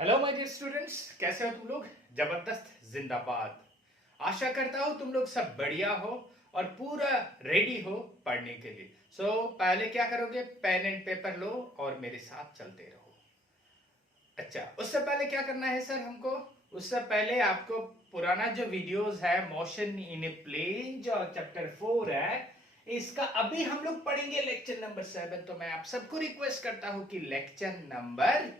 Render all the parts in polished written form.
Hello my dear students, कैसे हो तुम लोग। जबरदस्त जिंदाबाद। आशा करता हूँ तुम लोग सब बढ़िया हो और पूरा रेडी हो पढ़ने के लिए। पहले क्या करोगे, पेन एंड पेपर लो और मेरे साथ चलते रहो। अच्छा, उससे पहले क्या करना है सर हमको, उससे पहले आपको पुराना जो वीडियोस है मोशन इन ए प्लेन जो चैप्टर 4 है, इसका अभी हम लोग पढ़ेंगे लेक्चर नंबर 7। तो मैं आप सबको रिक्वेस्ट करता हूं कि लेक्चर नंबर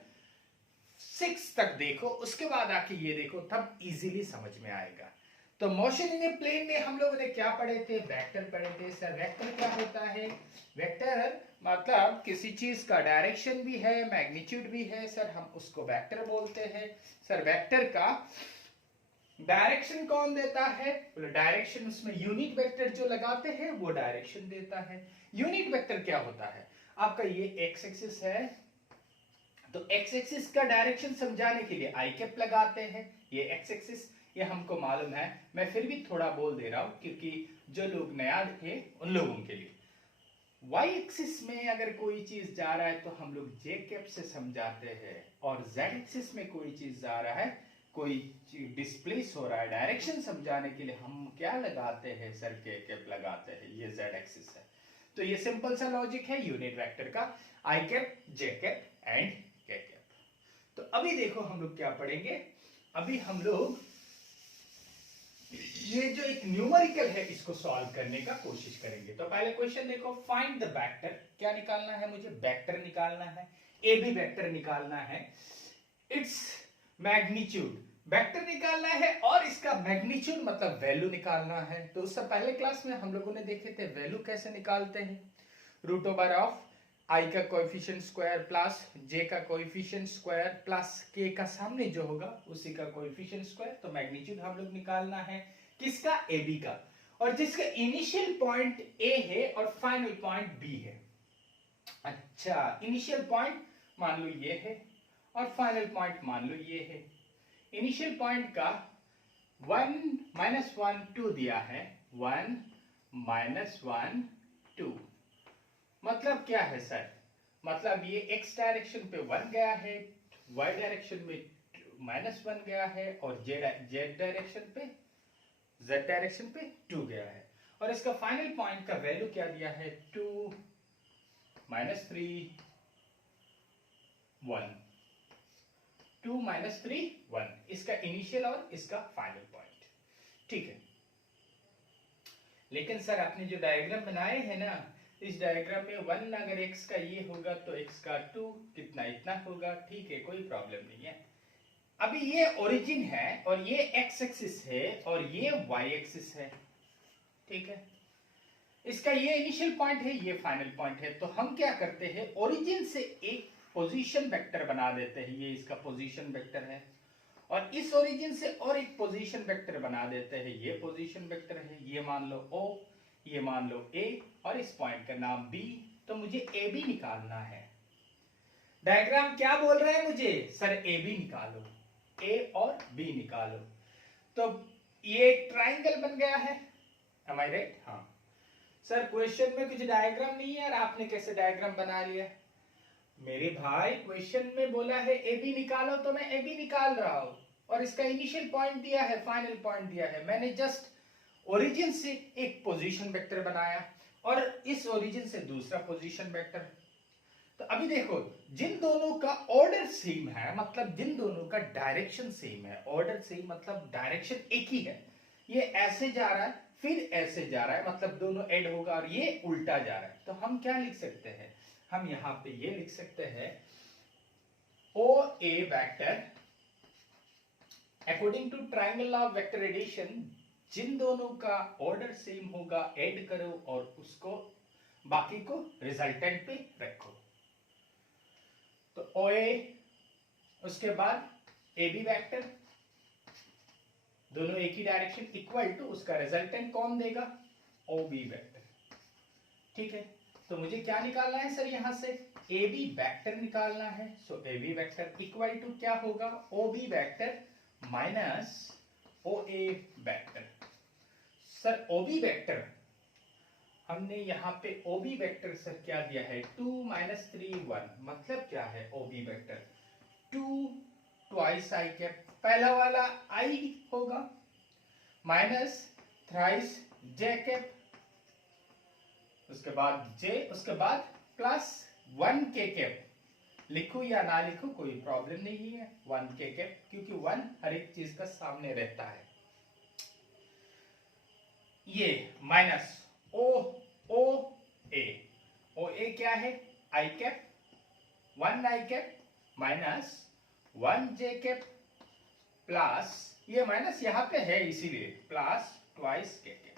6 तक देखो, उसके बाद आके ये देखो, तब इजीली समझ में आएगा। तो मोशन इन ए प्लेन में हम लोगों ने क्या पढ़े थे, वेक्टर पढ़े थे। सर वेक्टर क्या होता है, वेक्टर मतलब किसी चीज का डायरेक्शन भी है, मैग्नीट्यूड भी है, सर हम उसको वेक्टर बोलते हैं। सर वेक्टर का डायरेक्शन कौन देता है, बोले डायरेक्शन उसमें यूनिट वेक्टर जो लगाते हैं वो डायरेक्शन देता है। यूनिट वेक्टर क्या होता है, आपका ये एक्स एक्सिस है, तो एक्स एक्सिस का डायरेक्शन समझाने के लिए आई कैप लगाते हैं। ये एक्स एक्सिस ये हमको मालूम है, मैं फिर भी थोड़ा बोल दे रहा हूं क्योंकि जो लोग नया थे उन लोगों के लिए। वाई एक्सिस में अगर कोई चीज जा रहा है तो हम लोग जे कैप से समझाते हैं, और जेड एक्सिस में कोई चीज जा रहा है, कोई डिस्प्लेस हो रहा है, डायरेक्शन समझाने के लिए हम क्या लगाते हैं सर, के कैप लगाते हैं। ये जेड एक्सिस है। तो ये सिंपल सा लॉजिक है यूनिट वेक्टर का, आई कैप, जे कैप एंड के कैप। तो अभी देखो हम लोग क्या पढ़ेंगे, अभी हम लोग ये जो एक न्यूमेरिकल है इसको सॉल्व करने का कोशिश करेंगे। तो पहले क्वेश्चन देखो, फाइंड द वेक्टर, क्या निकालना है मुझे, वेक्टर निकालना है, ए बी वेक्टर निकालना है, इट्स मैग्नीट्यूड वेक्टर निकालना है, और इसका मैग्नीट्यूड मतलब वैल्यू निकालना है। तो उससे पहले क्लास में हम लोगों ने देखे थे वैल्यू कैसे निकालते हैं, रूट ओवर ऑफ आई का कोएफिशिएंट स्क्वायर प्लस जे का कोएफिशिएंट स्क्वायर प्लस के का सामने जो होगा उसी का कोएफिशिएंट स्क्वायर। तो मैग्नीट्यूड हम लोग निकालना है किसका, ए बी का, और जिसका इनिशियल पॉइंट ए है और फाइनल पॉइंट बी है। अच्छा, इनिशियल पॉइंट मान लो ये है और फाइनल पॉइंट मान लो ये है। इनिशियल पॉइंट का 1 माइनस 1 2 दिया है, 1 माइनस 1 2 मतलब क्या है सर, मतलब ये x डायरेक्शन पे 1 गया है, y डायरेक्शन में -1 गया है, और z डायरेक्शन पे, z डायरेक्शन पे 2 गया है। और इसका फाइनल पॉइंट का वैल्यू क्या दिया है, 2 -3 1, 2 -3 1, इसका इनिशियल और इसका फाइनल पॉइंट। ठीक है, लेकिन सर आपने जो डायग्राम बनाए हैं ना, इस डायग्राम में 1 अगर x का ये होगा तो x का 2 कितना, इतना होगा। ठीक है, कोई प्रॉब्लम नहीं है। अभी ये ओरिजिन है और ये x एक्सिस है और ये y एक्सिस है। ठीक है, इसका ये इनिशियल पॉइंट है, ये फाइनल पॉइंट है। तो हम क्या करते हैं, ओरिजिन से एक पोजीशन वेक्टर बना देते हैं, ये इसका पोजीशन वेक्टर है, और इस ओरिजिन से और एक पोजीशन वेक्टर बना देते हैं, ये पोजीशन वेक्टर है, ये मान लो O, ये मान लो A, और इस पॉइंट का नाम B। तो मुझे AB निकालना है। डायग्राम क्या बोल रहा है मुझे, सर AB निकालो, A और B निकालो। तो ये एक ट्राइंगल बन गया है, एम आई राइट। हाँ सर, क्वेश्चन में कुछ डायग्राम नहीं है और आपने कैसे डायग्राम बना लिया। मेरे भाई क्वेश्चन में बोला है ए बी निकालो, तो मैं ए बी निकाल रहा हूं, और इसका इनिशियल पॉइंट दिया है, फाइनल पॉइंट दिया है। मैंने जस्ट ओरिजिन से एक पोजीशन वेक्टर बनाया और इस ओरिजिन से दूसरा पोजीशन वेक्टर। तो अभी देखो, जिन दोनों का ऑर्डर सेम है, मतलब जिन दोनों का डायरेक्शन सेम है, ऑर्डर सेम मतलब डायरेक्शन एक ही है, ये ऐसे जा रहा है फिर ऐसे जा रहा है, मतलब दोनों ऐड होगा, और ये उल्टा जा रहा है। तो हम क्या लिख सकते हैं, हम यहां पे ये लिख सकते हैं, O A vector according to triangle of vector addition, जिन दोनों का ऑर्डर सेम होगा ऐड करो और उसको बाकी को रिजल्टेंट पे रखो। तो ओ ए, उसके बाद ए बी वेक्टर, दोनों एक ही डायरेक्शन, इक्वल टू उसका रिजल्टेंट कौन देगा, ओ बी वेक्टर। ठीक है, तो मुझे क्या निकालना है सर, यहां से ए बी वेक्टर निकालना है। So A B vector equal to क्या होगा, O B vector minus O A vector. Sir O B vector हमने यहां पे ओ बी वेक्टर सर क्या दिया है, 2 -3 1, मतलब क्या है O B vector, 2 twice I cap, पहला वाला आई होगा, माइनस थ्राइस जे कैप, उसके बाद जे, उसके बाद प्लस 1 के कैप। लिखूं या ना लिखूं कोई प्रॉब्लम नहीं है, 1 के कैप, क्योंकि 1 हर एक चीज का सामने रहता है। ये माइनस ओ ओ ए, ओ ए क्या है, आई कैप, 1 आई कैप माइनस 1 जे कैप प्लस, ये माइनस यहां पे है इसीलिए प्लस ट्वाइस के कैप।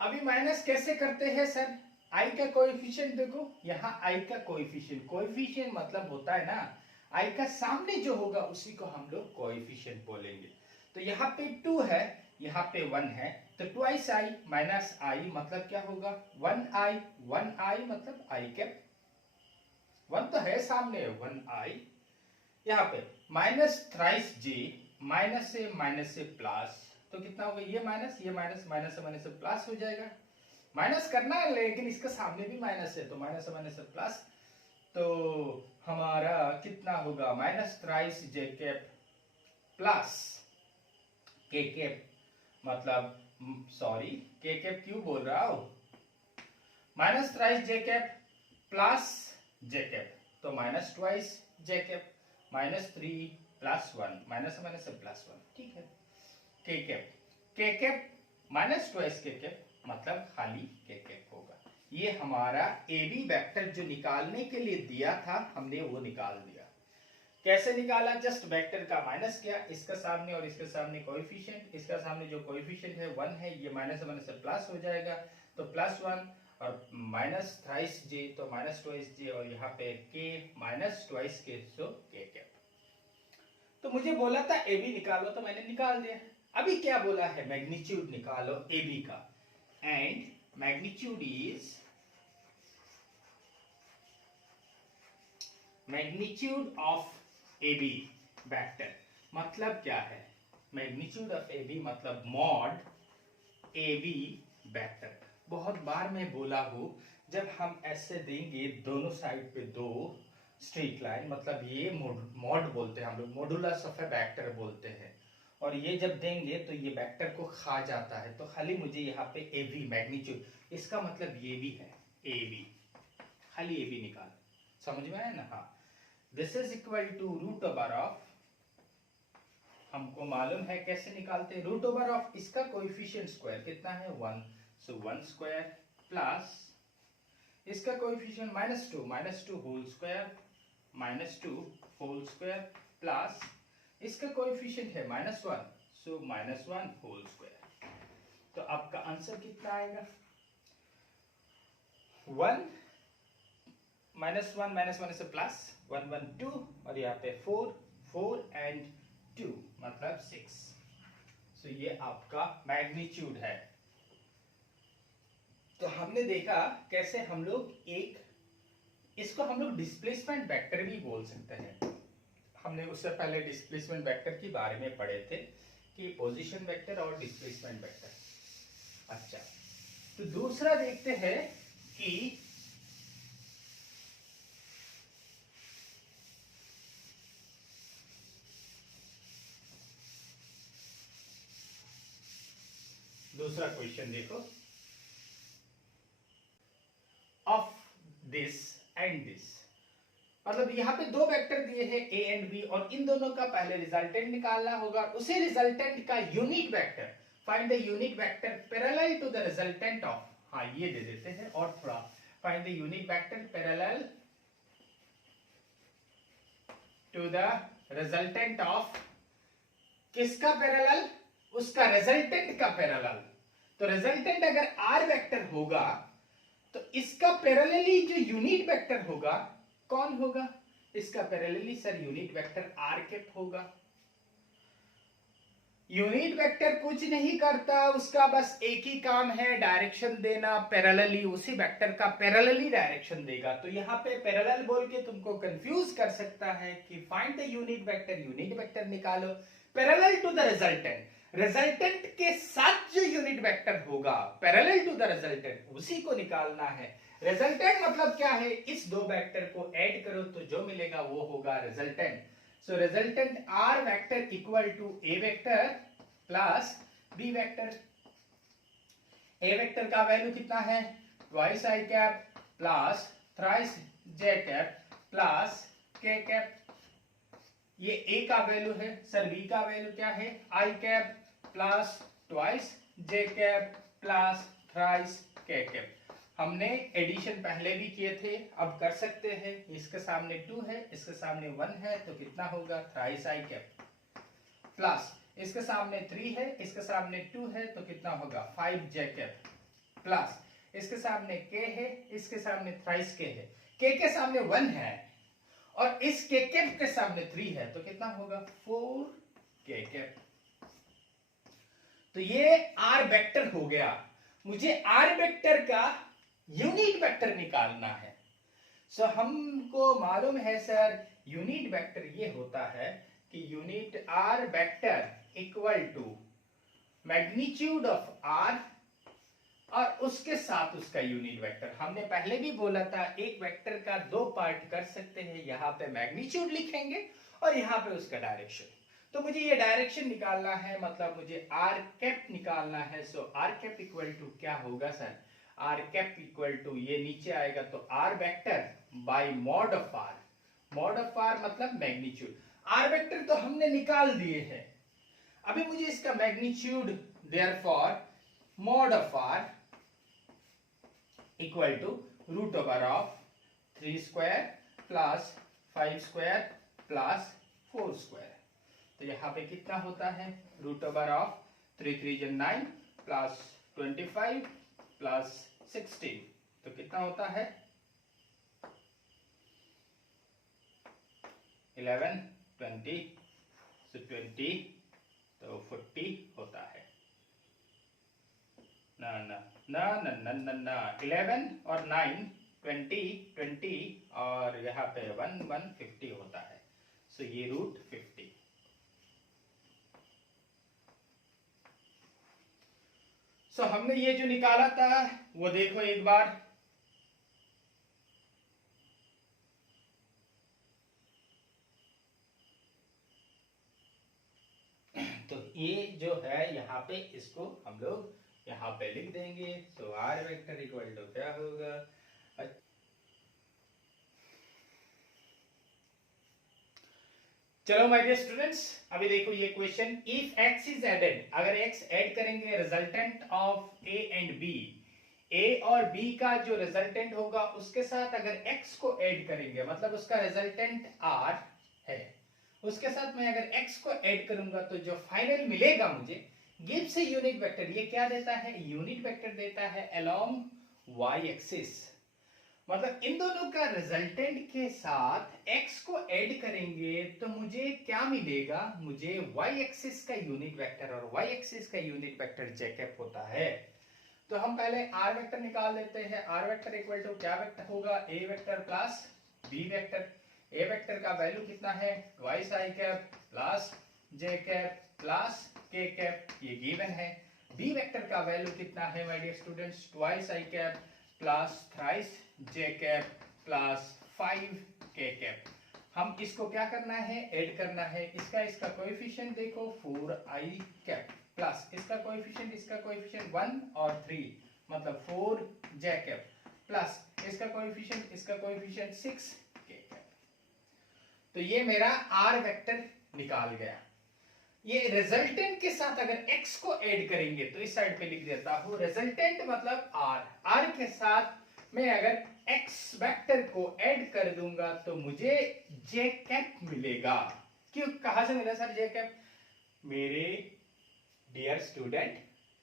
अभी माइनस कैसे करते हैं सर, आई का कोएफिशिएंट देखो, यहाँ आई का कोएफिशिएंट, कोएफिशिएंट मतलब होता है ना आई का सामने जो होगा उसी को हम लोग कोएफिशिएंट बोलेंगे। तो यहाँ पे 2 है, यहाँ पे 1 है, तो ट्वाइस आई माइनस आई मतलब क्या होगा 1 आई, 1 आई मतलब आई कैप, 1 तो है सामने 1 आई, यहाँ पे माइनस थ्राइस जे, माइनस से प्लस, तो कितना होगा ये माइनस माइनस से प्लस हो जाएगा, माइनस करना है लेकिन इसका सामने भी माइनस है तो माइनस से प्लस, तो हमारा कितना होगा minus thrice J cap plus K cap, मतलब सॉरी के कैप क्यों बोल रहा हूं, minus thrice J cap plus J cap, तो माइनस ट्वाइस जे कैप माइनस 3 प्लस 1, माइनस से प्लस 1, ठीक है। के कैप माइनस ट्वाइस के कैप मतलब खाली के कैप होगा। ये हमारा ए बी वेक्टर जो निकालने के लिए दिया था हमने वो निकाल दिया। कैसे निकाला, जस्ट वेक्टर का माइनस किया, इसका सामने और इसके सामने कोएफिशिएंट, इसका सामने जो कोएफिशिएंट है 1 है, ये माइनस से प्लस हो जाएगा, तो प्लस 1 और माइनस थ्राइस जे तो माइनस ट्वाइस जे, और यहाँ पे के माइनस ट्वाइस के, सो के कैप। तो मुझे बोला था ए बी निकालो तो मैंने निकाल दिया। अभी क्या बोला है, मैग्नीट्यूड निकालो ए बी का, and magnitude is magnitude of A B vector, मतलब क्या है, मैग्नीट्यूड ऑफ ए बी मतलब मॉड ए बी वेक्टर। बहुत बार मैं बोला हूं, जब हम ऐसे देंगे दोनों साइड पे 2 स्ट्रेट लाइन, मतलब ये मॉड बोलते हैं हम लोग, मॉडुलस ऑफ ए वेक्टर बोलते हैं, और ये जब देंगे तो ये वेक्टर को खा जाता है, तो खाली मुझे यहाँ पे ए बी मैग्नीट्यूड, इसका मतलब ये भी है ए बी, खाली ए बी निकाल, समझ में आया ना। हाँ, this is equal to root over of, हमको मालूम है कैसे निकालते हैं, रूट ओवर ऑफ इसका कोएफिशिएंट स्क्वायर कितना है 1, सो 1 स्क्वायर प्लस इसका coefficient -2 whole square, -2 whole square plus इसका कोएफिशिएंट है -1, सो -1 होल स्क्वायर। तो आपका आंसर कितना आएगा 1 -1 से प्लस 1 1 2, और यहाँ पे 4 एंड 2 मतलब 6, सो ये आपका मैग्नीट्यूड है। तो हमने देखा कैसे हम लोग इसको हम लोग डिस्प्लेसमेंट वेक्टर भी बोल सकते हैं। हमने उससे पहले डिस्प्लेसमेंट वेक्टर के बारे में पढ़े थे कि पोजीशन वेक्टर और डिस्प्लेसमेंट वेक्टर। अच्छा, तो दूसरा देखते हैं कि दूसरा क्वेश्चन देखो, ऑफ दिस एंड दिस, मतलब यहाँ पे 2 वेक्टर दिए हैं ए एंड बी, और इन दोनों का पहले रिजल्टेंट निकालना होगा, उसी रिजल्टेंट का unit vector, find the unit vector parallel to the resultant of, हाँ ये दे देते हैं, और थोड़ा find the unit vector parallel to the resultant of, किसका पैरेलल, उसका रिजल्टेंट का पैरेलल। तो रिजल्टेंट अगर आर वेक्टर होगा तो इसका पैरेलली जो यूनिट वेक्टर होगा कौन होगा, इसका parallelly sir unit vector R cap होगा। यूनिट वेक्टर कुछ नहीं करता, उसका बस एक ही काम है डायरेक्शन देना, पैरेलली उसी वेक्टर का पैरेलली डायरेक्शन देगा। तो यहाँ पे पैरेलल बोल के तुमको कंफ्यूज कर सकता है कि फाइंड द यूनिट वेक्टर निकालो parallel to the resultant, resultant के साथ जो यूनिट वेक्टर होगा पैरेलल टू द रिजल्टेंट उसी को निकालना है। रिजल्टेंट मतलब क्या है, इस 2 वेक्टर को ऐड करो तो जो मिलेगा वो होगा resultant. So resultant R vector equal to A vector plus B vector. A vector का वैल्यू कितना है, twice I cap plus thrice J cap plus K cap. ये ए का वैल्यू है सर. बी का वैल्यू क्या है, आई कैप प्लस ट्वाइस जे cap plus thrice के कैप. हमने एडिशन पहले भी किए थे, अब कर सकते हैं. इसके सामने 2 है, इसके सामने 1 है, तो कितना होगा, थ्राइस आई कैप प्लस इसके सामने 3 है, इसके सामने 2 है, तो कितना होगा 5 जे कैप प्लस इसके सामने के है, इसके सामने थ्राइस के है. के सामने 1 है और इस के कैप के सामने 3 है, तो कितना होगा 4 के कैप. तो ये आर वेक्टर हो गया. मुझे आर वेक्टर का यूनिट वेक्टर निकालना है. सो हमको मालूम है सर यूनिट वेक्टर ये होता है कि unit R vector equal to magnitude of R और उसके साथ उसका यूनिट वेक्टर. हमने पहले भी बोला था एक वेक्टर का 2 पार्ट कर सकते हैं. यहां पे मैग्नीट्यूड लिखेंगे और यहां पे उसका डायरेक्शन. तो मुझे ये डायरेक्शन निकालना है, मतलब मुझे आर कैप निकालना है. So R cap equal to क्या होगा sir, R cap equal to ये नीचे आएगा तो R vector by mod of R. Mod of R मतलब मैग्नीट्यूड. आर वेक्टर तो हमने निकाल दिए हैं, अभी मुझे इसका magnitude, therefore mod of R equal to root over of 3 square plus 5 square plus 4 square. तो यहाँ पे कितना होता है, रूट ओवर ऑफ 3 3 जा 9 प्लस 25 प्लस 16, तो कितना होता है 11 20, so 20 तो 40 होता है. ना ना ना ना ना ना ना 11 और 9 20 20 और यहाँ पे 1 1 50 होता है. सो ये रूट 50. सो हमने ये जो निकाला था वो देखो एक बार. तो ये जो है यहाँ पे इसको हम लोग यहाँ पे लिख देंगे. तो आर वेक्टर इक्वल टू क्या होगा, चलो माय डियर स्टूडेंट्स अभी देखो ये question. If x is added, अगर x ऐड करेंगे resultant of a and b, a और b का जो रिजल्टेंट होगा उसके साथ अगर x को ऐड करेंगे, मतलब उसका रिजल्टेंट r है, उसके साथ मैं अगर x को ऐड करूंगा तो जो फाइनल मिलेगा मुझे गिव्स ए यूनिट वेक्टर. ये क्या देता है, यूनिट वेक्टर देता है अलोंग y एक्सिस. मतलब इन दोनों का रिजल्टेंट के साथ x को ऐड करेंगे तो मुझे क्या मिलेगा, मुझे y एक्सिस का यूनिट वेक्टर, और y एक्सिस का यूनिट वेक्टर j कैप होता है. तो हम पहले r वेक्टर निकाल लेते हैं. r वेक्टर इक्वल टू क्या वेक्टर होगा, a vector plus b vector. a vector का वैल्यू कितना है, twice i cap plus j cap plus k cap, ये गिवन है. b वेक्टर का वैल्यू कितना है my dear students, twice i cap plus thrice j cap plus 5 k cap. हम इसको क्या करना है, ऐड करना है. इसका कोएफिशिएंट देखो 4i कैप प्लस इसका कोएफिशिएंट 1 और 3 मतलब 4 j कैप प्लस इसका कोएफिशिएंट 6 k कैप. तो ये मेरा r वेक्टर निकाल गया. ये रिजल्टेंट के साथ अगर x को ऐड करेंगे तो इस साइड पे लिख देता हूं, रिजल्टेंट मतलब r के साथ मैं अगर x वेक्टर को ऐड कर दूंगा तो मुझे j कैप मिलेगा. क्यों, कहां से मिला सर j कैप, मेरे dear student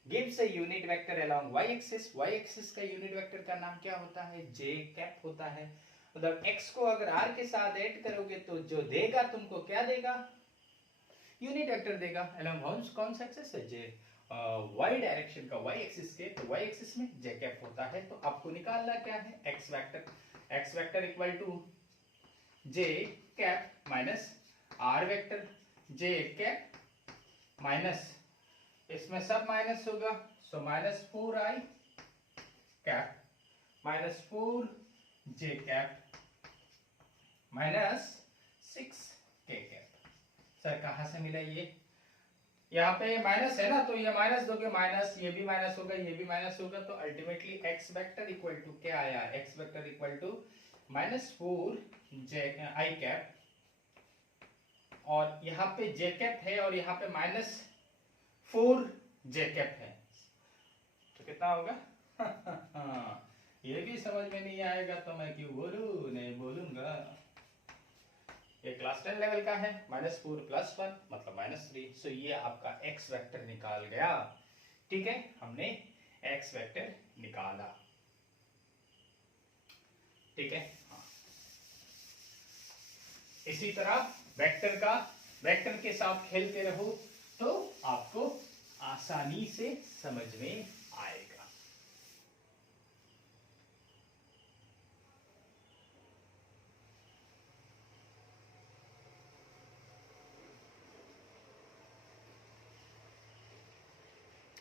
gives a unit vector along y axis. y axis का यूनिट वेक्टर का नाम क्या होता है, j कैप होता है. मतलब x को अगर r के साथ ऐड करोगे तो जो देगा तुमको क्या देगा, यूनिट वेक्टर देगा अलोंग कौन सा एक्सिस है, j y डायरेक्शन का y एक्सिस के. तो y एक्सिस में j कैप होता है. तो आपको निकालना क्या है, x vector equal to j cap minus r vector j cap minus इसमें सब माइनस होगा, so minus 4i cap minus 4 j cap minus 6 K cap. Sir कहां से मिला ये? यहाँ पे माइनस है ना, तो ये माइनस दोगे माइनस, ये भी माइनस होगा, ये भी माइनस होगा, तो ultimately X vector equal to क्या आया? X vector equal to -4 J I cap, और यहाँ पे जे कैप है और यहाँ पे -4 जे कैप है, तो कितना होगा? ये भी समझ में नहीं आएगा तो मैं क्यों बोलूं? नहीं बोलूंगा। ये क्लास 10 लेवल का है। -4 + 1 मतलब -3। सो ये आपका एक्स वेक्टर निकाल गया। ठीक है, हमने एक्स वेक्टर निकाला। ठीक है, हाँ। इसी तरह वेक्टर के साथ खेलते रहो तो आपको आसानी से समझ में आएगा।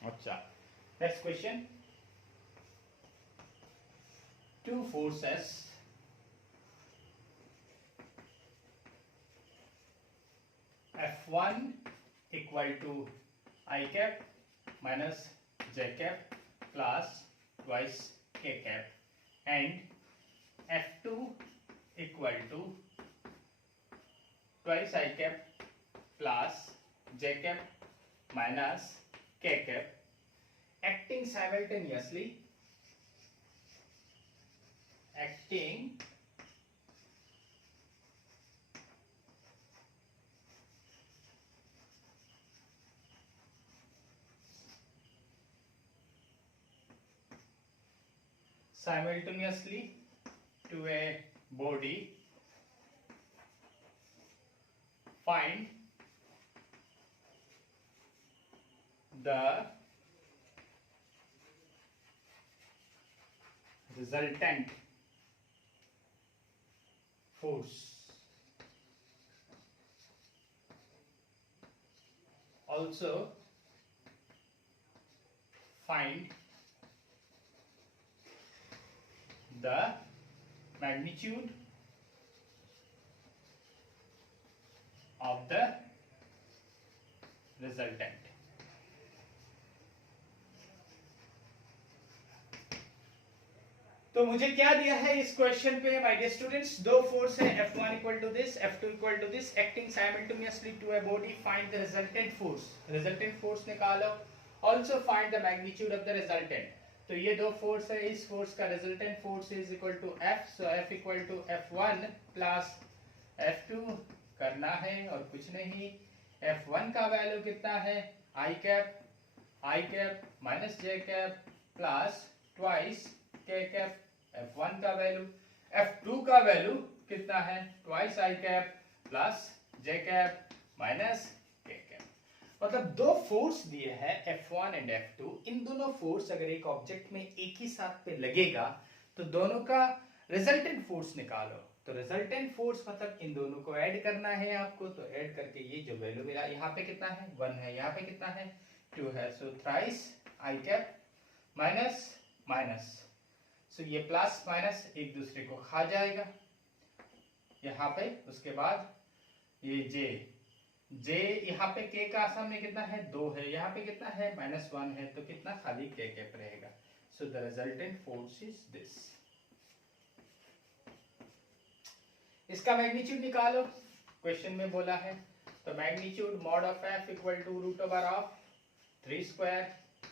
अच्छा, next question. Two forces F1 equal to I cap minus J cap plus twice K cap and F2 equal to twice I cap plus J cap minus K cap acting simultaneously to a body. Find the resultant force. Also find the magnitude of the resultant. तो मुझे क्या दिया है इस question पे my dear students? दो force है, F1 equal to this, F2 equal to this, acting simultaneously to a body. Find the resultant force. Resultant force निकालो। Also find the magnitude of the resultant. तो ये दो force है, इस force का resultant force is equal to F, so F equal to F1 plus F2 करना है और कुछ नहीं। F1 का वैल्यू कितना है? I cap minus J cap plus twice K cap. F1 का वैल्यू, F2 का वैल्यू कितना है? Twice I cap plus J cap minus K cap. मतलब दो फोर्स दिए हैं F1 एंड F2। इन दोनों फोर्स अगर एक ऑब्जेक्ट में एक ही साथ पे लगेगा तो दोनों का रिजल्टेंट फोर्स निकालो। तो रिजल्टेंट फोर्स मतलब इन दोनों को ऐड करना है आपको। तो ऐड करके ये जो वैल्यू मिला, यहाँ पे कितना है? 1 है, यहाँ पे कितना है? 2 है। So thrice I cap minus minus, so ये प्लस माइनस एक दूसरे को खा जाएगा यहाँ पे। उसके बाद ये जे यहाँ पे K का सामने कितना है? 2 है, यहाँ पे कितना है? -1 है, तो कितना खाली K कैप रहेगा। So the resultant force is this. इसका मैग्नीट्यूड निकालो, क्वेश्चन में बोला है। तो magnitude mod of F equal to √3 square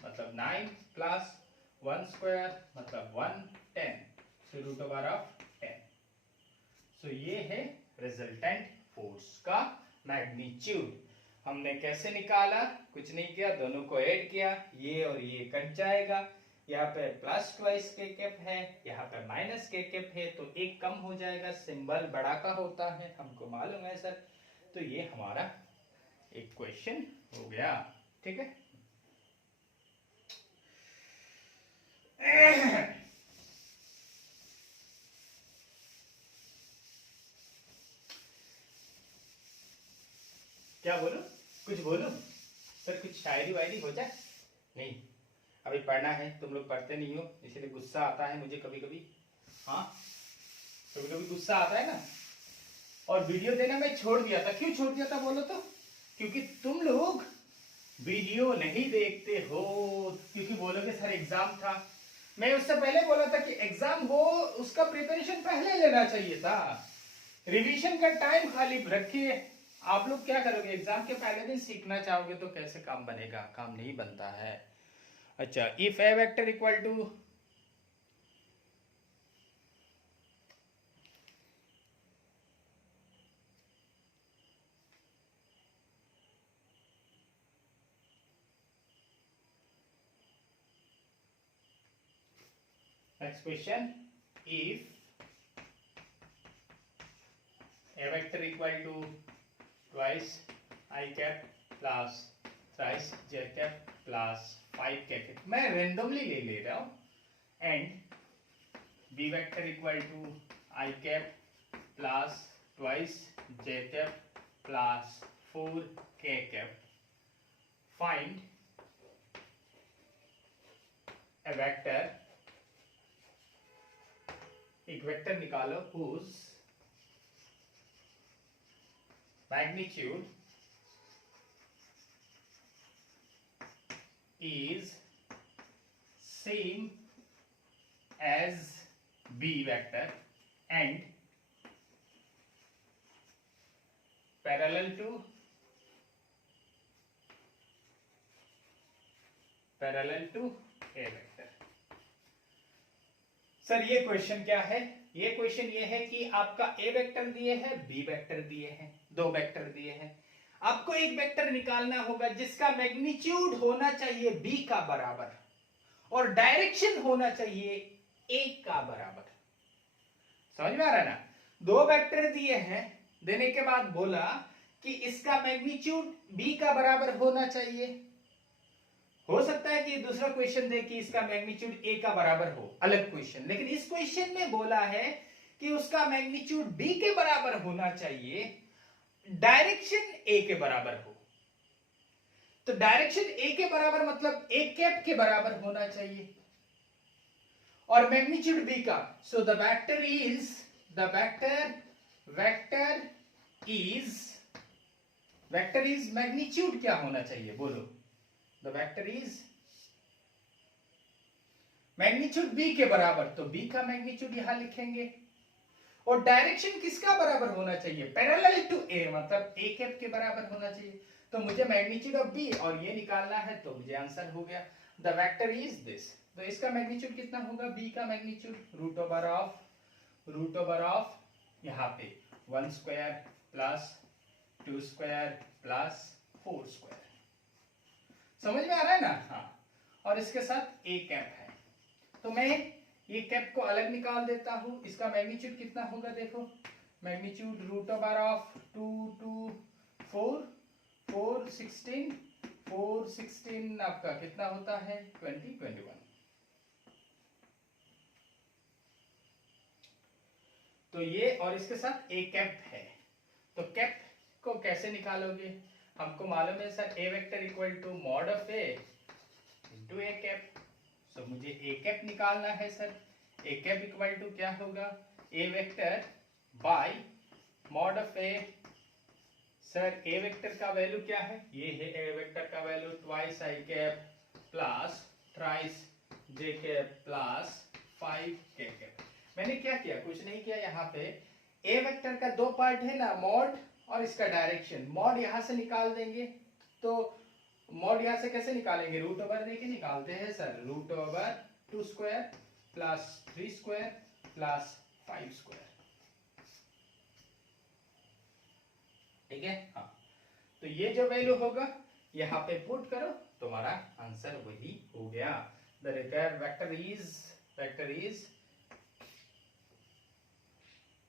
मतलब 9 प्लस 1 स्क्वायर मतलब 110, सो √10। सो ये है रिजल्टेंट फोर्स का मैग्नीट्यूड। हमने कैसे निकाला? कुछ नहीं किया, दोनों को ऐड किया, ये और ये कट जाएगा। यहाँ पे प्लस ट्वाइस K कैप है, यहाँ पे माइनस K कैप है, तो एक कम हो जाएगा। सिंबल बड़ा का होता है, हमको मालूम है सर। तो ये हमारा एक क्वेश्चन हो गया। ठीक है, क्या बोलूं? कुछ बोलूं सर? कुछ शायरी वायरी हो जाए? नहीं, अभी पढ़ना है। तुम लोग पढ़ते नहीं हो, इसीलिए गुस्सा आता है मुझे कभी कभी। हाँ, कभी कभी गुस्सा आता है ना, और वीडियो देना मैं छोड़ दिया था। क्यों छोड़ दिया था बोलो तो? क्योंकि तुम लोग वीडियो नहीं देखते हो, क्योंकि बोलोगे सर एग्जाम था। मैं उससे पहले बोला था कि एग्जाम हो उसका प्रिपरेशन पहले लेना चाहिए था। रिवीजन का टाइम खाली रखिए। आप लोग क्या करोगे, एग्जाम के पहले दिन सीखना चाहोगे तो कैसे काम बनेगा? काम नहीं बनता है। अच्छा, if A vector equal to next question, if a vector equal to twice I cap plus thrice j cap plus 5 k cap, मैं randomly ले रहा हूँ, and b vector equal to I cap plus twice j cap plus 4 k cap, find a vector, एक vector निकालो whose magnitude is same as b vector and parallel to a vector। Sir ये question क्या है? ये question ये है कि आपका ए वेक्टर दिए है, बी वेक्टर दिए हैं, दो वेक्टर दिए हैं। आपको एक वेक्टर निकालना होगा जिसका मैग्नीट्यूड होना चाहिए बी का बराबर और डायरेक्शन होना चाहिए ए का बराबर। समझ में आ रहा है ना? दो वेक्टर दिए हैं, देने के बाद बोला कि इसका मैग्नीट्यूड बी का बराबर होना चाहिए। हो सकता है कि दूसरा क्वेश्चन दे कि इसका मैग्नीट्यूड ए का बराबर हो, अलग क्वेश्चन, लेकिन इस क्वेश्चन में बोला है कि उसका मैग्नीट्यूड बी के बराबर होना चाहिए, डायरेक्शन ए के बराबर हो। तो डायरेक्शन ए के बराबर मतलब ए कैप के बराबर होना चाहिए और मैग्नीट्यूड बी का। So the vector is magnitude क्या होना चाहिए बोलो? The vector is magnitude B के बराबर, तो बी का मैग्नीट्यूड यहां लिखेंगे और डायरेक्शन किसका बराबर होना चाहिए? पैरेलल टू ए, मतलब ए कैप के बराबर होना चाहिए। तो मुझे मैग्नीट्यूड ऑफ बी और ये निकालना है, तो मुझे आंसर हो गया द वेक्टर इज दिस। तो इसका मैग्नीट्यूड कितना होगा? बी का मैग्नीट्यूड रूट ओवर ऑफ यहाँ पे 1 square plus 2 square plus 4 square. समझ में आ रहा है ना? हाँ, और इसके साथ ए कैप है, तो मैं ये कैप को अलग निकाल देता हूं। इसका मैग्नीट्यूड कितना होगा देखो, मैग्नीट्यूड रूट ओवर ऑफ 2 2 4 4 16 4 16 आपका कितना होता है? 20 21। तो ये और इसके साथ ए कैप है। तो कैप को कैसे निकालोगे? हमको मालूम है sir A vector equal to mod of A into A cap. तो मुझे ए कैप निकालना है sir. A cap equal to क्या होगा? A vector by mod of A. Sir A vector का वैल्यू क्या है? ये है ए वेक्टर का value, twice I cap plus thrice J cap plus 5 K cap. मैंने क्या किया? कुछ नहीं किया। यहाँ पे ए वेक्टर का दो पार्ट है ना, मॉड और इसका डायरेक्शन। मॉड यहां से निकाल देंगे, तो मॉड यहां से कैसे निकालेंगे? रूट ओवर देके निकालते हैं sir. Root over 2 square plus 3 square plus 5 square. ठीक है? हाँ, तो ये जो वैल्यू होगा यहाँ पे पुट करो, तुम्हारा आंसर वही हो गया। The required vector is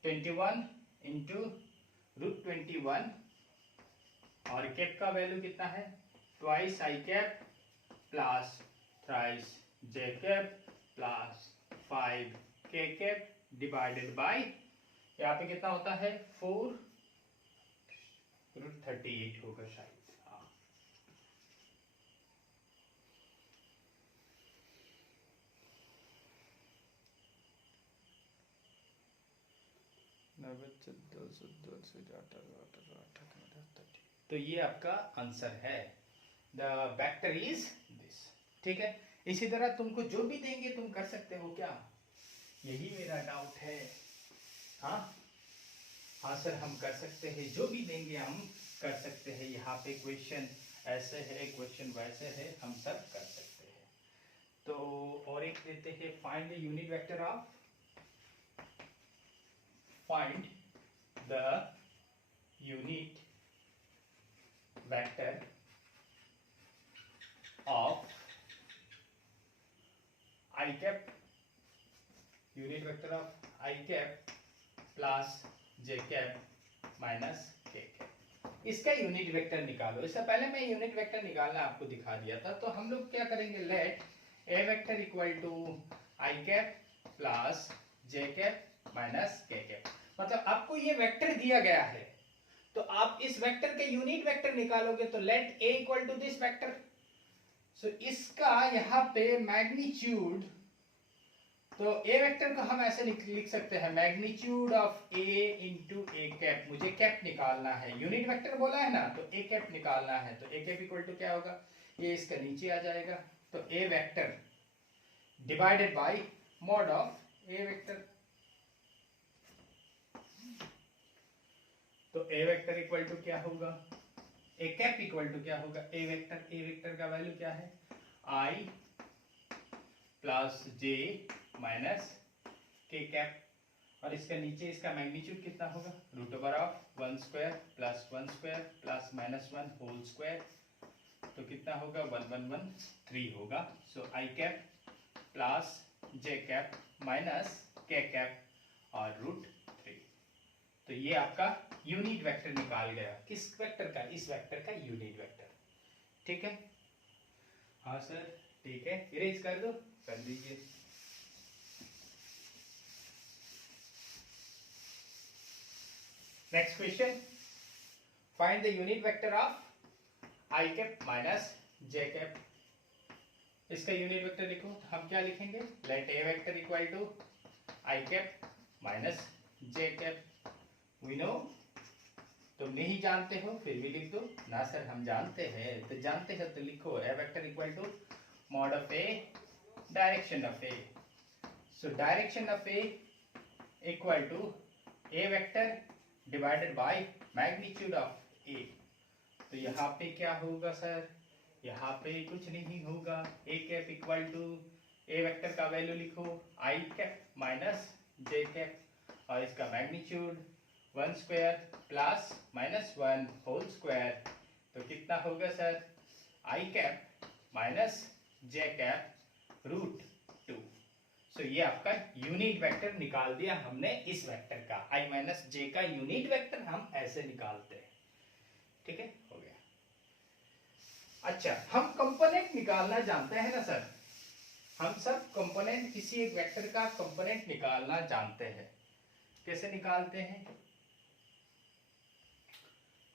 21 into root 21 और कैप का वैल्यू कितना है? Twice I cap plus thrice J cap plus 5 K cap divided by, यहाँ पे कितना होता है? 4 रूट 38 होगा शायद। तो ये आपका आंसर है, द वेक्टर इज दिस। ठीक है, इसी तरह तुमको जो भी देंगे तुम कर सकते हो क्या, यही मेरा डाउट है। हाँ हाँ सर, हम कर सकते हैं, जो भी देंगे हम कर सकते हैं। यहाँ पे क्वेश्चन ऐसे है, क्वेश्चन वैसे है, हम सब कर सकते हैं। तो और एक देते हैं, find the unit vector of, find the unit vector of I cap, unit vector of I cap plus J cap minus K cap. इसका यूनिट वेक्टर निकालो। इससे पहले मैं यूनिट वेक्टर निकालना आपको दिखा दिया था। तो हम लोग क्या करेंगे, let A vector equal to I cap plus J cap minus K cap. मतलब आपको ये वेक्टर दिया गया है, तो आप इस वेक्टर के यूनिट वेक्टर निकालोगे। तो let A equal to this vector, so इसका यहाँ पे मैग्नीट्यूड, तो ए वेक्टर को हम ऐसे लिख सकते हैं, magnitude of A into A cap. मुझे कैप निकालना है, यूनिट वेक्टर बोला है ना, तो ए कैप निकालना है। तो ए कैप इक्वल टू क्या होगा, ये इसका नीचे आ जाएगा। तो A vector divided by mod of A vector. तो ए वेक्टर इक्वल टू क्या होगा, ए कैप इक्वल टू क्या होगा, ए वेक्टर का वैल्यू क्या है, I plus J minus K cap, और इसका नीचे इसका मैग्नीट्यूड कितना होगा, root over of 1 square plus 1 square plus minus 1 whole square. तो कितना होगा, 1113 होगा। So I cap plus J cap minus K cap और रूट 3। तो ये आपका यूनिट वेक्टर निकाल गया। किस वेक्टर का, इस वेक्टर का यूनिट वेक्टर। ठीक है, हाँ सर ठीक है, इरेज कर दो, कर दीजिए। Next question, find the unit vector of I cap minus J cap. इसका यूनिट वेक्टर लिखो। तो हम क्या लिखेंगे, let A vector equal to I cap minus J cap. We know, तुम नहीं जानते हो फिर भी लिख दो ना सर हम जानते हैं। तो जानते हो तो लिखो, A vector equal to mod of A direction of A. So direction of A equal to A vector divided by magnitude of A. तो यहाँ पे क्या होगा सर, यहाँ पे कुछ नहीं होगा। A cap equal to A vector का वैल्यू लिखो, I cap minus J cap, और इसका magnitude 1 square plus minus 1 whole square. तो कितना होगा sir, I cap minus J cap root 2। So ये आपका यूनिट वेक्टर निकाल दिया हमने इस वेक्टर का। आई माइनस जे का यूनिट वेक्टर हम ऐसे निकालते हैं। ठीक है, हो गया। अच्छा, हम कंपोनेंट निकालना जानते हैं ना सर, हम सब कंपोनेंट, किसी एक वेक्टर का कंपोनेंट निकालना जानते हैं। कैसे निकालते हैं,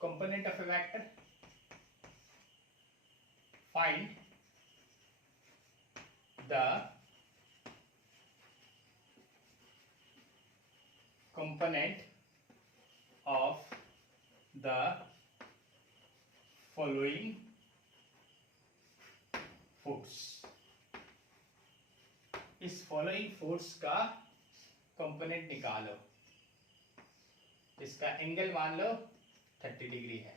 component of a vector, find the component of the following foods। इस following foods का कंपोनेंट निकालो। इसका एंगल मान लो 30 डिग्री है,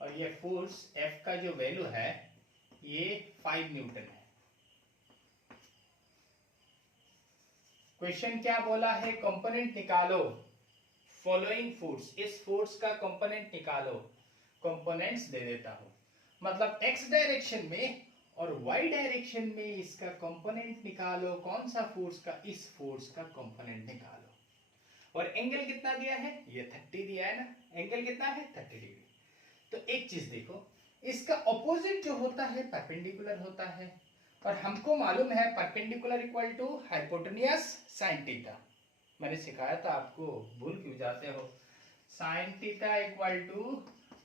और ये फोर्स F का जो वैल्यू है ये 5 न्यूटन है। क्वेश्चन क्या बोला है, कंपोनेंट निकालो फॉलोइंग फोर्स। इस फोर्स का कंपोनेंट निकालो। कंपोनेंट्स दे देता हूं, मतलब x डायरेक्शन में और y डायरेक्शन में इसका कंपोनेंट निकालो। कौन सा फोर्स का, इस फोर्स का कंपोनेंट निकालो। और एंगल कितना दिया है, ये 30 दिया है ना, एंगल कितना है 30 डिग्री। तो एक चीज देखो, इसका ऑपोजिट जो होता है परपेंडिकुलर होता है, और हमको मालूम है perpendicular equal to hypotenuse sine theta. मैंने सिखाया था आपको, भूल क्यों जाते हो। Sine theta equal to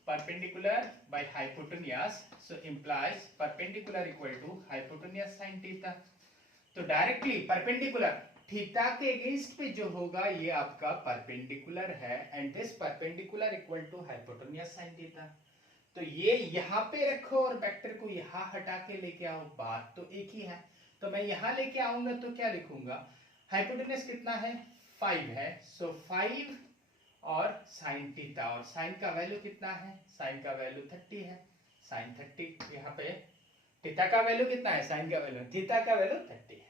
perpendicular by hypotenuse, so implies perpendicular equal to hypotenuse sine theta. तो डायरेक्टली परपेंडिकुलर थीटा के अगेंस्ट पे जो होगा ये आपका परपेंडिकुलर है, and this perpendicular equal to hypotenuse sine theta. तो ये यहाँ पे रखो और वेक्टर को यहाँ हटा के लेके आओ, बात तो एक ही है। तो मैं यहाँ लेके आऊंगा तो क्या लिखूंगा, हाइपोटेन्यूज कितना है 5 है, सो 5 और साइन थीटा, और साइन का वैल्यू कितना है, साइन का वैल्यू 30 है, साइन 30 यहाँ पे, थीटा का वैल्यू कितना है, साइन का वैल्यू, थीटा का वैल्यू 30 है।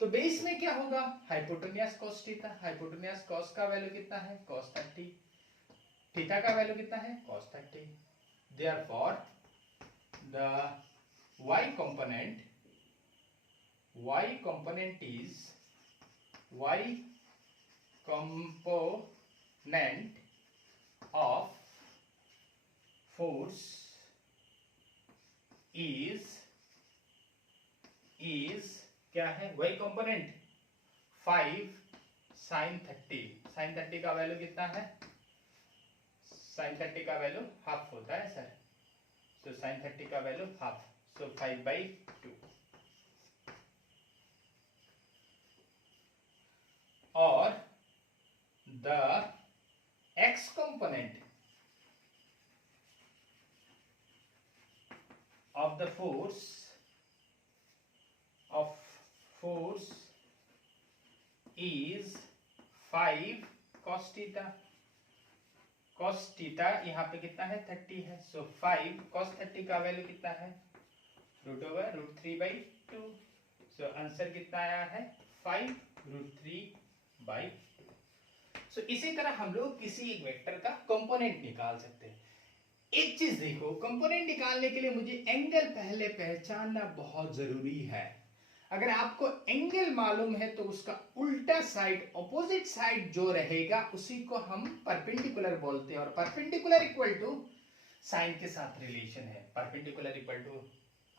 तो बेस में क्या होगा, hypotenuse cos theta, hypotenuse cos का वैल्यू कितना है cos 30, थीटा का वैल्यू कितना है cos 30। Therefore the y component is y component of force is क्या है, y component 5 sin 30, sin 30 का वैल्यू कितना है, sin 30 का वैल्यू हाफ होता है सर, तो sin 30 का वैल्यू हाफ, सो 5/2। और the x component of the force is 5 cos theta, cos theta यहाँ पे कितना है 30 है, सो 5 cos 30 का वैल्यू कितना है √3/2, सो आंसर कितना आया है 5 √3/2। सो इसी तरह हम लोग किसी एक वेक्टर का कंपोनेंट निकाल सकते हैं। एक चीज देखो, कंपोनेंट निकालने के लिए मुझे एंगल पहले पहचानना बहुत जरूरी है। अगर आपको एंगल मालूम है तो उसका उल्टा साइड, ऑपोजिट साइड जो रहेगा उसी को हम परपेंडिकुलर बोलते हैं, और परपेंडिकुलर इक्वल टू साइन के साथ रिलेशन है, perpendicular equal to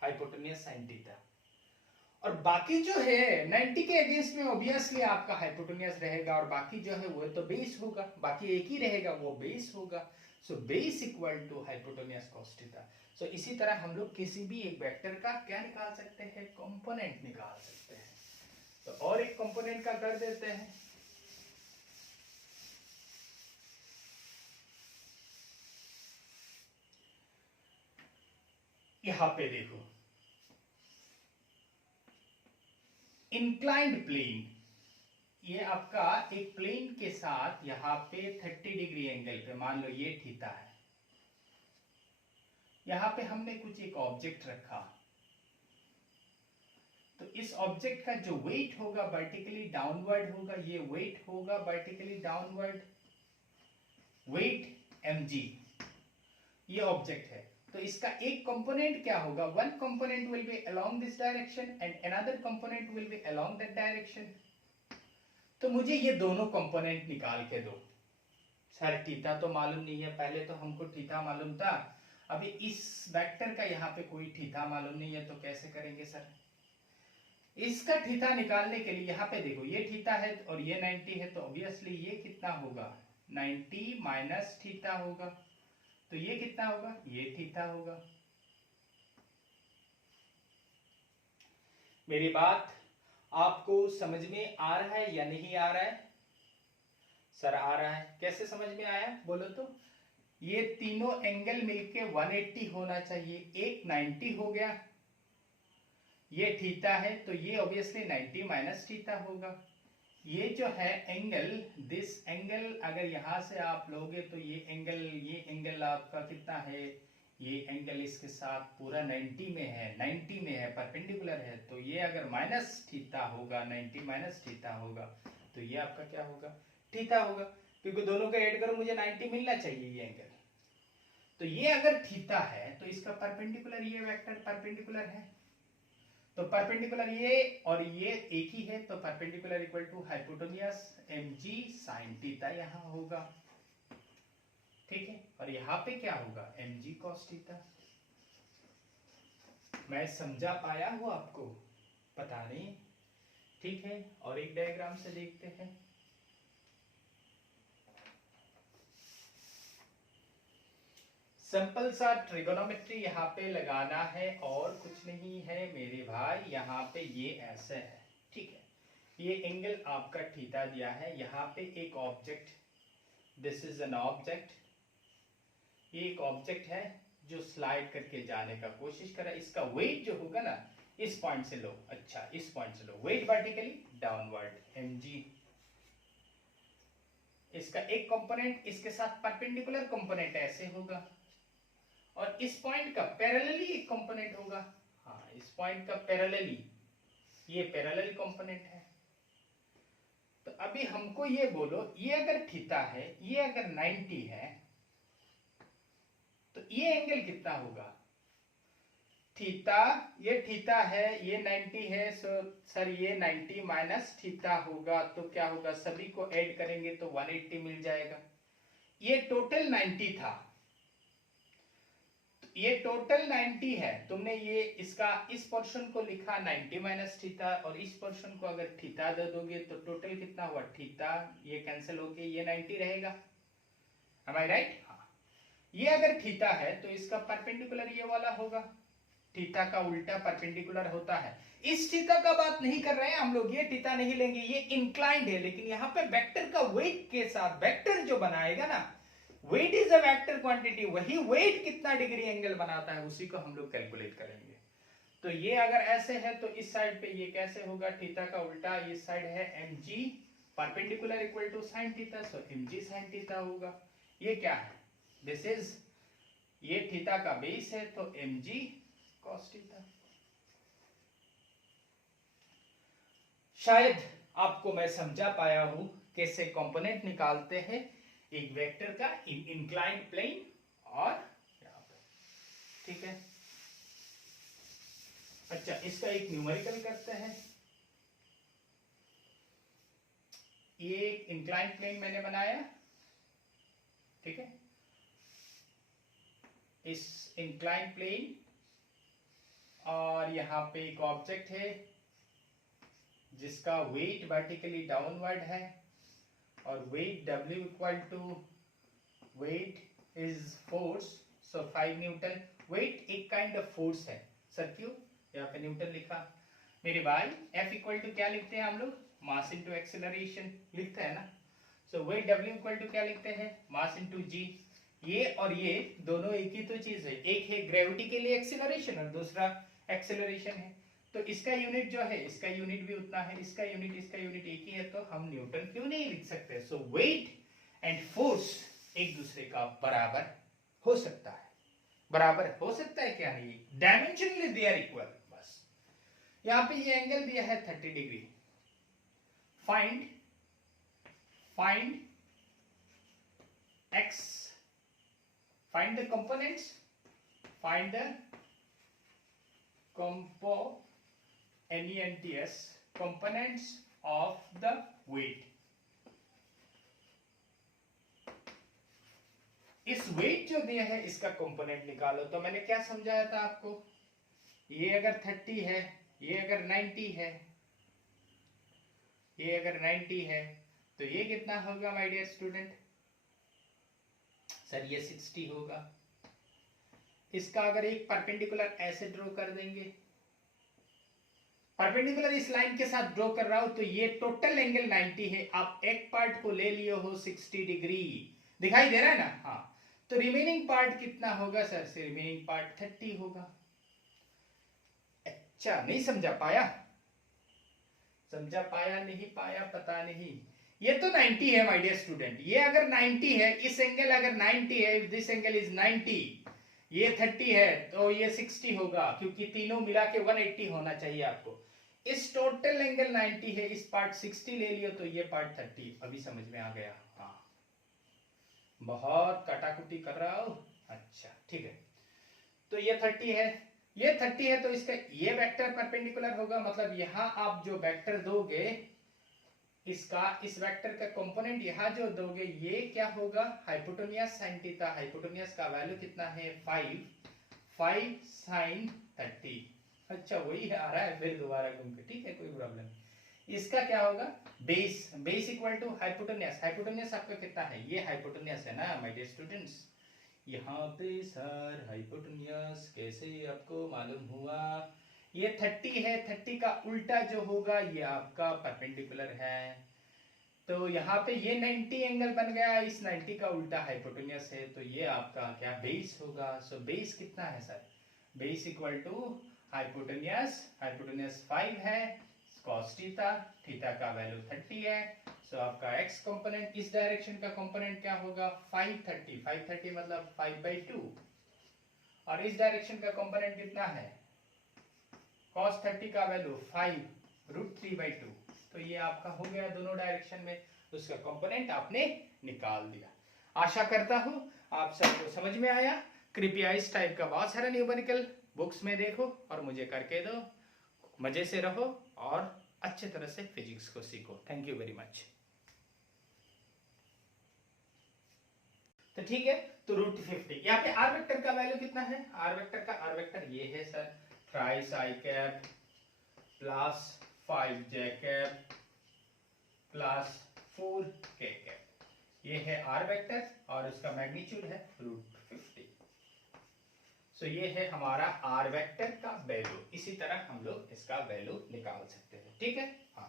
hypotenuse sine theta. और बाकी जो है 90 के अगेंस्ट में ऑब्वियसली आपका हाइपोटेन्यूज रहेगा, और बाकी जो है वो तो बेस होगा, बाकी एक ही रहेगा वो बेस होगा, so base equal to hypotenuse cos थीटा। सो इसी तरह हम लोग किसी भी एक वेक्टर का क्या निकाल सकते हैं, कंपोनेंट निकाल सकते हैं। तो और एक कंपोनेंट का कर देते हैं, यहां पे देखो इंक्लाइंड प्लेन, ये आपका एक प्लेन के साथ यहाँ पे 30 डिग्री एंगल पे, मान लो ये थीटा है, यहाँ पे हमने कुछ एक ऑब्जेक्ट रखा, तो इस ऑब्जेक्ट का जो वेट होगा वर्टिकली डाउनवर्ड होगा, ये वेट होगा वर्टिकली डाउनवर्ड, वेट mg, ये ऑब्जेक्ट है। तो इसका एक कंपोनेंट क्या होगा, one component will be along this direction and another component will be along that direction. तो मुझे ये दोनों कंपोनेंट निकाल के दो। सर थीटा तो मालूम नहीं है, पहले तो हमको थीटा मालूम था, अभी इस वेक्टर का यहाँ पे कोई थीटा मालूम नहीं है, तो कैसे करेंगे सर। इसका थीटा निकालने के लिए यहाँ पे देखो ये थीटा है और ये 90 है, तो ऑब्वियसली ये कितना होगा 90 माइनस थीटा होगा, तो ये कितना होगा, ये थीटा होगा। मेरी बात आपको समझ में आ रहा है या नहीं आ रहा है, सर आ रहा है, कैसे समझ में आया बोलो तो। ये तीनों एंगल मिलके 180 होना चाहिए, एक 90 हो गया, ये थीटा है तो ये ऑब्वियसली 90 माइनस थीटा होगा। ये जो है एंगल, दिस एंगल अगर यहां से आप लोगे तो ये एंगल आपका कितना है, ये एंगल इसके साथ पूरा 90 में है, 90 में है, परपेंडिकुलर है, तो ये अगर माइनस थीटा होगा, 90 माइनस थीटा होगा, तो ये आपका क्या होगा, थीटा होगा, क्योंकि दोनों का ऐड करो मुझे 90 मिलना चाहिए ये एंगल। तो ये अगर थीटा है तो इसका परपेंडिकुलर ये वेक्टर परपेंडिकुलर है, तो परपेंडिकुलर ये और ये एक ही है, तो perpendicular equal to hypotenuse mg sin theta यहाँ होगा, ठीक है। और यहाँ पे क्या होगा mg cos थीटा। मैं समझा पाया हूँ आपको, पता नहीं, ठीक है। और एक डायग्राम से देखते हैं, सिंपल सा ट्रिगोनोमेट्री यहाँ पे लगाना है और कुछ नहीं है मेरे भाई, यहाँ पे ये ऐसे है, ठीक है। ये एंगल आपका थीटा दिया है, यहाँ पे एक object, this is an object, ये एक ऑब्जेक्ट है जो स्लाइड करके जाने का कोशिश कर रहा है। इसका वेट जो होगा ना, इस पॉइंट से लो, अच्छा इस पॉइंट से लो, वेट वर्टिकली डाउनवर्ड mg। इसका एक कंपोनेंट इसके साथ परपेंडिकुलर कंपोनेंट ऐसे होगा, और इस पॉइंट का पैरेलली एक कंपोनेंट होगा, हाँ इस पॉइंट का पैरेलली, ये पैरेलल कंपोनेंट है। तो अभी हमको ये बोलो, ये अगर थीटा है, ये अगर 90 है, तो ये एंगल कितना होगा? थीटा, ये थीटा है, ये 90 है, सर ये 90 माइनस थीटा होगा, तो क्या होगा, सभी को ऐड करेंगे तो 180 मिल जाएगा। ये टोटल 90 था, तो ये टोटल 90 है, तुमने ये इसका इस पोर्शन को लिखा 90 माइनस थीटा, और इस पोर्शन को अगर थीटा दे दोगे तो टोटल कितना हुआ, थीटा, ये कैंसिल होके ये 90 रहेगा। Am I right? ये अगर थीटा है तो इसका परपेंडिकुलर ये वाला होगा, थीटा का उल्टा परपेंडिकुलर होता है। इस थीटा का बात नहीं कर रहे हैं हम लोग, ये थीटा नहीं लेंगे, ये इंक्लाइंड है, लेकिन यहाँ पे वेक्टर का वेट के साथ वेक्टर जो बनाएगा ना, weight is a vector quantity, वही वेट कितना डिग्री एंगल बनाता है उसी को हम लोग कैलकुलेट करेंगे। तो ये अगर ऐसे है तो इस साइड पे ये कैसे होगा, थीटा का उल्टा, इस साइड है mg perpendicular equal to sin theta, so mg sin theta होगा। ये क्या है, दिस इज, ये थीटा का बेस है तो mg cos थीटा। शायद आपको मैं समझा पाया हूं कैसे कंपोनेंट निकालते हैं एक वेक्टर का इंक्लाइंड प्लेन और यहां पर, ठीक है। अच्छा, इसका एक न्यूमेरिकल करते हैं। ये एक इंक्लाइंड प्लेन मैंने बनाया, ठीक है। इस इंक्लाइंड प्लेन और यहां पे एक ऑब्जेक्ट है जिसका वेट वर्टिकली डाउनवर्ड है, और weight W equal to weight is force, so 5 newton. Weight एक काइंड ऑफ फोर्स है, सर क्यों, यहाँ पे न्यूटन लिखा मेरे भाई। F इक्वल टू क्या लिखते हैं हम लोग, मास इनटू एक्सेलरेशन लिखते हैं ना। सो वेट W इक्वल टू क्या लिखते हैं, मास इनटू g। ये और ये दोनों एक ही तो चीज है, एक है ग्रेविटी के लिए एक्सेलरेशन और दूसरा एक्सेलरेशन है। तो इसका यूनिट जो है, इसका यूनिट भी उतना है, इसका यूनिट एक ही है, तो हम न्यूटन क्यों नहीं लिख सकते। सो वेट एंड फोर्स एक दूसरे का बराबर हो सकता है, बराबर हो सकता है क्या नहीं, डायमेंशनली दे आर इक्वल। बस यहां पे ये एंगल दिया है 30 degree. Find x, find the components, find the components of the weight। इस वेट जो दिया है इसका कंपोनेंट निकालो। तो मैंने क्या समझाया था आपको, ये अगर 30 है, ये अगर 90 है, ये अगर 90 है, तो ये कितना होगा माय डियर स्टूडेंट, सर ये 60 होगा। इसका अगर एक परपेंडिकुलर ऐसे ड्रॉ कर देंगे, परपेंडिकुलर इस लाइन के साथ ड्रॉ कर रहा हूं, तो ये टोटल एंगल 90 है। आप एक पार्ट को ले लिए हो 60 डिग्री, दिखाई दे रहा है ना, हाँ। तो रिमेनिंग पार्ट कितना होगा सर, से रिमेनिंग पार्ट 30 होगा। अच्छा, नहीं समझा पाया, समझा पाया नहीं पाया पता नहीं। ये तो 90 है माय डियर स्टूडेंट, ये अगर 90 है, इस एंगल अगर 90 है, दिस एंगल इज 90, ये 30 है, तो ये 60 होगा, क्योंकि तीनों मिला के 180 होना चाहिए आपको। इस टोटल एंगल 90 है, इस पार्ट 60 ले लियो, तो ये पार्ट 30। अभी समझ में आ गया, हाँ बहुत कटाकुटी कर रहा हूं, अच्छा ठीक है। तो ये 30 है, ये 30 है, तो इसका ये वेक्टर परपेंडिकुलर होगा, मतलब यहां आप जो वेक्टर दोगे, इसका इस वेक्टर का कंपोनेंट यहां जो दोगे, ये क्या होगा, हाइपोटेन्यूज sin थीटा। हाइपोटेन्यूज का वैल्यू कितना है 5 sin 30। अच्छा वही आ रहा है फिर दोबारा घूम के, ठीक है कोई प्रॉब्लम। इसका क्या होगा, base equal to hypotenuse. Hypotenuse आपका कितना है, ये हाइपोटेन्यूज है ना माय डियर स्टूडेंट्स। यहाँ पे सर हाइपोटेन्यूज कैसे आपको मालूम हुआ, ये 30 है, 30 का उल्टा जो होगा ये आपका परपेंडिकुलर है, तो यहाँ पे ये 90 एंगल बन गया, इस 90 का उल्टा हाइपोटेनियस है, तो ये आपका क्या बेस होगा। सो बेस कितना है sir, base equal to hypotenuse, hypotenuse 5 है, cos थीटा, थीटा का वैल्यू 30 है। सो आपका x कंपोनेंट, इस डायरेक्शन का कंपोनेंट क्या होगा 530, 530 मतलब 5/2, और इस डायरेक्शन का कंपोनेंट कितना है cos 30 का वैल्यू 5√3/2, तो ये आपका हो गया दोनों डायरेक्शन में, उसका कंपोनेंट आपने निकाल दिया। आशा करता हूं आप सबको समझ में आया। कृपया इस टाइप का बहुत सारा न्यूमेरिकल बुक्स में देखो और मुझे करके दो, मजे से रहो और अच्छे तरह से फिजिक्स को सीखो। Thank you very much. तो ठीक है, तो √50, यहाँ पे आर वेक्टर का वैल्यू कितना है, आर वेक्टर ये है sir thrice I cap plus 5j cap plus 4k cap, ये है आर वेक्टर और उसका मैग्नीट्यूड है √50। सो ये है हमारा आर वेक्टर का वैल्यू, इसी तरह हम लोग इसका वैल्यू निकाल सकते हैं। ठीक है, हाँ।